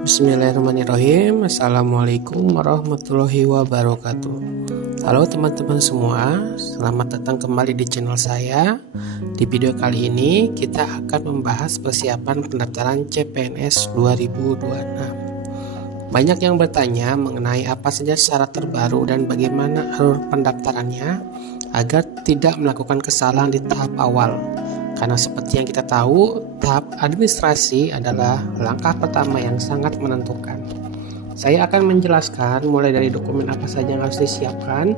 Bismillahirrahmanirrahim. Assalamualaikum warahmatullahi wabarakatuh. Halo teman-teman semua, selamat datang kembali di channel saya. Di video kali ini kita akan membahas persiapan pendaftaran CPNS 2026. Banyak yang bertanya mengenai apa saja syarat terbaru dan bagaimana alur pendaftarannya agar tidak melakukan kesalahan di tahap awal. Karena seperti yang kita tahu, tahap administrasi adalah langkah pertama yang sangat menentukan. Saya akan menjelaskan mulai dari dokumen apa saja yang harus disiapkan,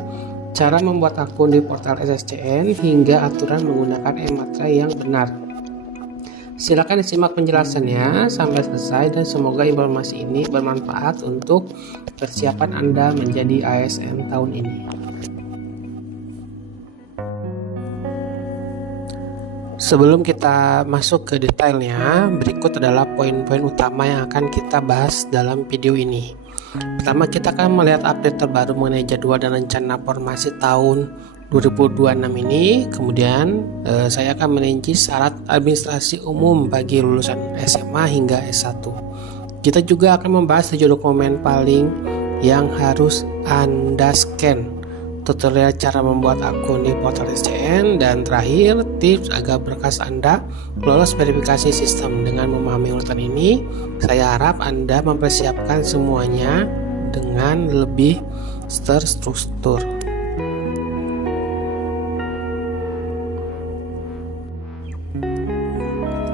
cara membuat akun di portal SSCN, hingga aturan menggunakan e-materai yang benar. Silakan disimak penjelasannya sampai selesai dan semoga informasi ini bermanfaat untuk persiapan Anda menjadi ASN tahun ini. Sebelum kita masuk ke detailnya, berikut adalah poin-poin utama yang akan kita bahas dalam video ini. Pertama, kita akan melihat update terbaru mengenai jadwal dan rencana formasi tahun 2026 ini. Kemudian, saya akan merinci syarat administrasi umum bagi lulusan SMA hingga S1. Kita juga akan membahas 7 dokumen paling yang harus Anda scan, tutorial cara membuat akun di portal SCN, dan terakhir tips agar berkas Anda lolos verifikasi sistem. Dengan memahami urutan ini, saya harap Anda mempersiapkan semuanya dengan lebih terstruktur.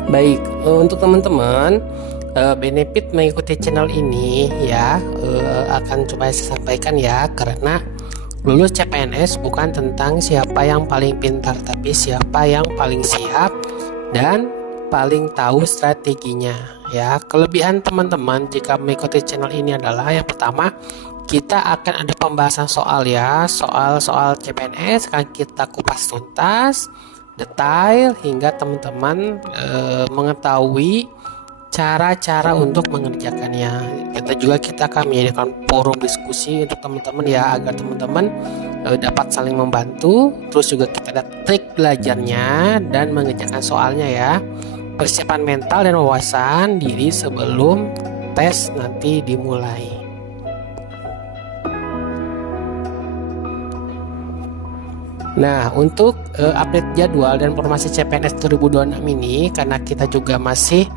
Baik, untuk teman-teman, benefit mengikuti channel ini ya akan coba saya sampaikan ya, karena lulus CPNS bukan tentang siapa yang paling pintar, tapi siapa yang paling siap dan paling tahu strateginya ya. Kelebihan teman-teman jika mengikuti channel ini adalah yang pertama, kita akan ada pembahasan soal ya, soal CPNS akan kita kupas tuntas, detail, hingga teman-teman mengetahui cara-cara untuk mengerjakannya. Kita akan menyediakan forum diskusi untuk teman-teman ya, agar teman-teman dapat saling membantu. Terus juga kita ada trik belajarnya dan mengerjakan soalnya ya. Persiapan mental dan wawasan diri sebelum tes nanti dimulai. Nah, untuk update jadwal dan informasi CPNS 2026 ini, karena kita juga masih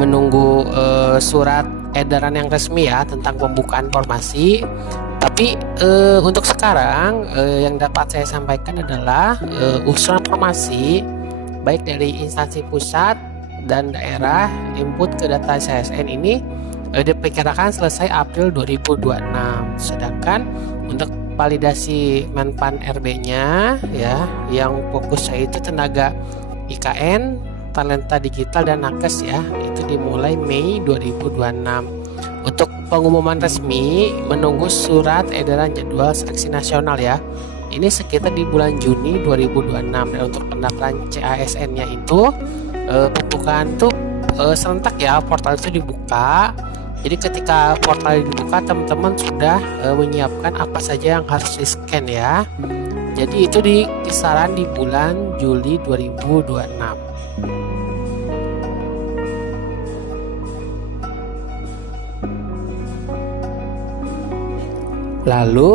menunggu surat edaran yang resmi ya tentang pembukaan formasi. Tapi untuk sekarang yang dapat saya sampaikan adalah usulan formasi baik dari instansi pusat dan daerah input ke data SSN ini diperkirakan selesai April 2026. Sedangkan untuk validasi Menpan RB-nya ya, yang fokusnya itu tenaga IKN, talenta digital dan nakes ya, itu dimulai Mei 2026. Untuk pengumuman resmi menunggu surat edaran jadwal seleksi nasional ya, ini sekitar di bulan Juni 2026. Dan untuk pendaftaran CASN nya itu pembukaan tuh serentak ya, portal itu dibuka. Jadi ketika portal dibuka, teman-teman sudah menyiapkan apa saja yang harus di scan ya. Jadi itu di kisaran di bulan Juli 2026. Lalu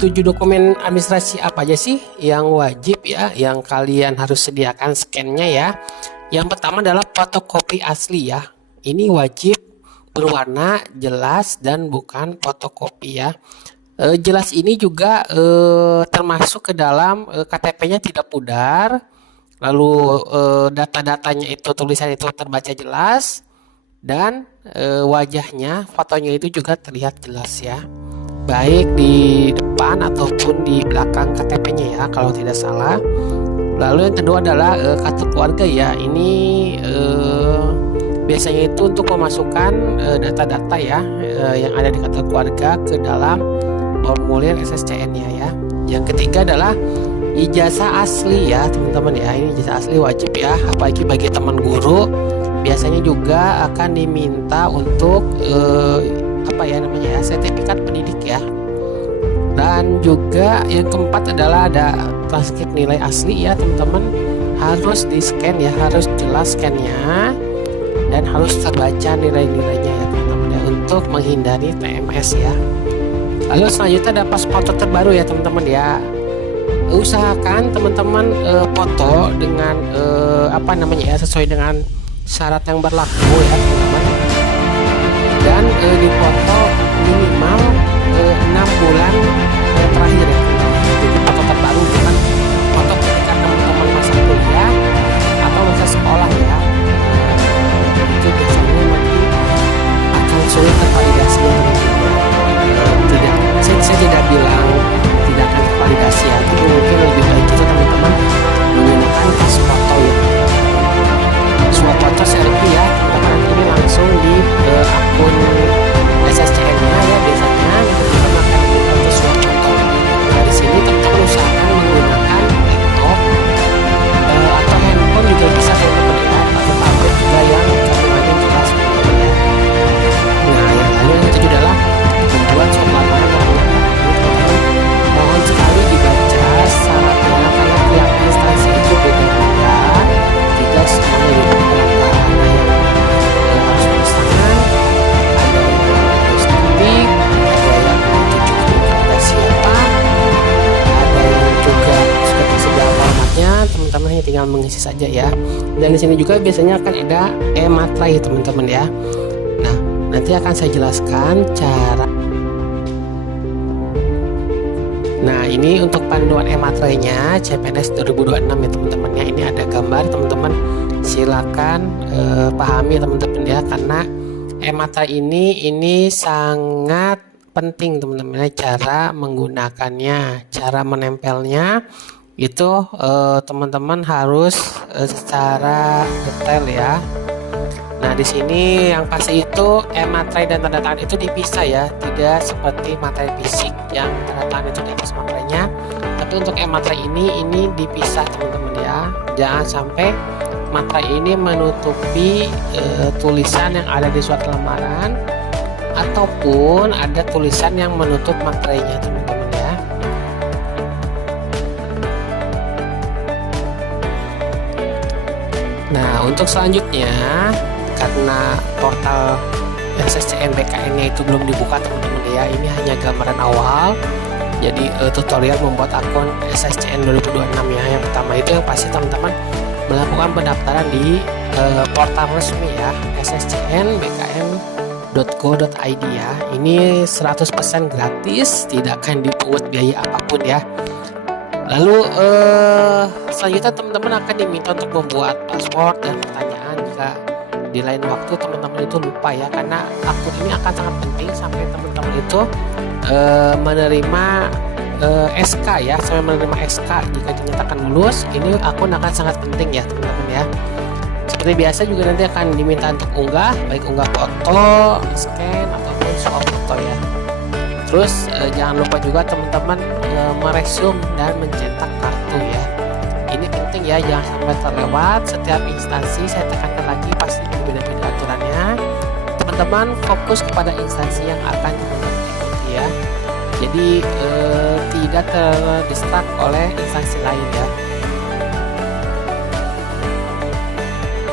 7 dokumen administrasi apa aja sih yang wajib ya, yang kalian harus sediakan scan-nya ya. Yang pertama adalah fotokopi asli ya. Ini wajib berwarna jelas dan bukan fotokopi ya. Jelas ini juga termasuk ke dalam KTP-nya tidak pudar. Lalu data-datanya itu, tulisan itu terbaca jelas, dan wajahnya, fotonya itu juga terlihat jelas ya, baik di depan ataupun di belakang KTP-nya ya kalau tidak salah. Lalu yang kedua adalah kartu keluarga ya. Ini biasanya itu untuk memasukkan data-data ya yang ada di kartu keluarga ke dalam formulir SSCN-nya ya. Yang ketiga adalah ijazah asli ya teman-teman ya. Ini ijazah asli wajib ya, apalagi bagi teman guru. Biasanya juga akan diminta untuk sertifikat pendidik ya. Dan juga yang keempat adalah ada transkrip nilai asli ya teman-teman, harus di scan ya, harus jelas scan-nya dan harus terbaca nilai-nilainya ya teman-teman ya. untuk menghindari TMS ya. Lalu selanjutnya ada paspor terbaru ya teman-teman ya. Usahakan teman-teman foto dengan sesuai dengan syarat yang berlaku ya teman-teman. Dan dipoto minimal 6 bulan terakhir ya. Jadi foto terbaru, bukan foto ketika teman-teman masa kuliah atau masa sekolah ya. Itu biasanya nanti akan sulit tervalidasi ya teman-teman. Saya tidak bilang tidak akan tervalidasi ya, tapi mungkin lebih baik itu teman-teman menggunakan pas foto ya. Suap foto selfie ya teman-teman, ini langsung di akun SSCN nya ya, biasanya teman-teman akan menggunakan suap foto. Nah di sini teman-teman usahakan menggunakan laptop atau handphone juga bisa teman-teman ya, atau tablet juga yang kandungannya jelas teman-teman ya. Nah yang lalu yang ketujuh adalah membuat surat lamaran teman-teman. Mohon sekali dibaca syaratnya karena tiap instansi itu beda-beda, tidak semuanya diperkenalkan. Ada yang harus tulis tangan, ada yang harus ketik, ada yang ditujukan kepada siapa, ada yang juga sudah tersedia formatnya, teman-teman hanya tinggal mengisi saja ya. Dan di sini juga biasanya akan ada e-materai teman-teman ya. Nah nanti akan saya jelaskan cara. Nah ini untuk panduan e-materainya CPNS 2026 ya teman-teman ya. Ini ada gambar teman-teman, silakan pahami teman-teman ya, karena e-materai ini sangat penting teman-teman ya. Cara menggunakannya, cara menempelnya itu teman-teman harus secara detail ya. Nah di sini yang pasti itu e-materai dan tanda tangan itu dipisah ya, tidak seperti materi fisik yang tanda tangan itu di atas materainya. Tapi untuk e-materai ini dipisah teman-teman ya. Jangan sampai materai ini menutupi tulisan yang ada di surat lamaran ataupun ada tulisan yang menutup materainya teman-teman ya. Nah untuk selanjutnya, karena portal SSCN BKN-nya itu belum dibuka teman-teman ya, ini hanya gambaran awal. Jadi tutorial membuat akun SSCN 2026 ya. Yang pertama itu yang pasti teman-teman melakukan pendaftaran di portal resmi ya, sscnbkn.go.id ya. Ini 100% gratis, tidak akan dipungut biaya apapun ya. Lalu selanjutnya teman-teman akan diminta untuk membuat paspor dan pertanyaan jika di lain waktu teman-teman itu lupa ya, karena akun ini akan sangat penting sampai teman-teman itu menerima SK ya, sampai menerima SK jika dinyatakan lulus. Ini akun akan sangat penting ya teman-teman ya. Seperti biasa juga nanti akan diminta untuk unggah, baik unggah foto, scan ataupun swap foto ya. Terus jangan lupa juga teman-teman meresume dan mencetak kartu ya. Ini penting ya, jangan sampai terlewat. Setiap instansi, saya tekankan lagi, pasti berbeda-beda aturannya. Teman-teman fokus kepada instansi yang akan teman-teman ikuti ya. Jadi tidak terdistract oleh instansi lain ya.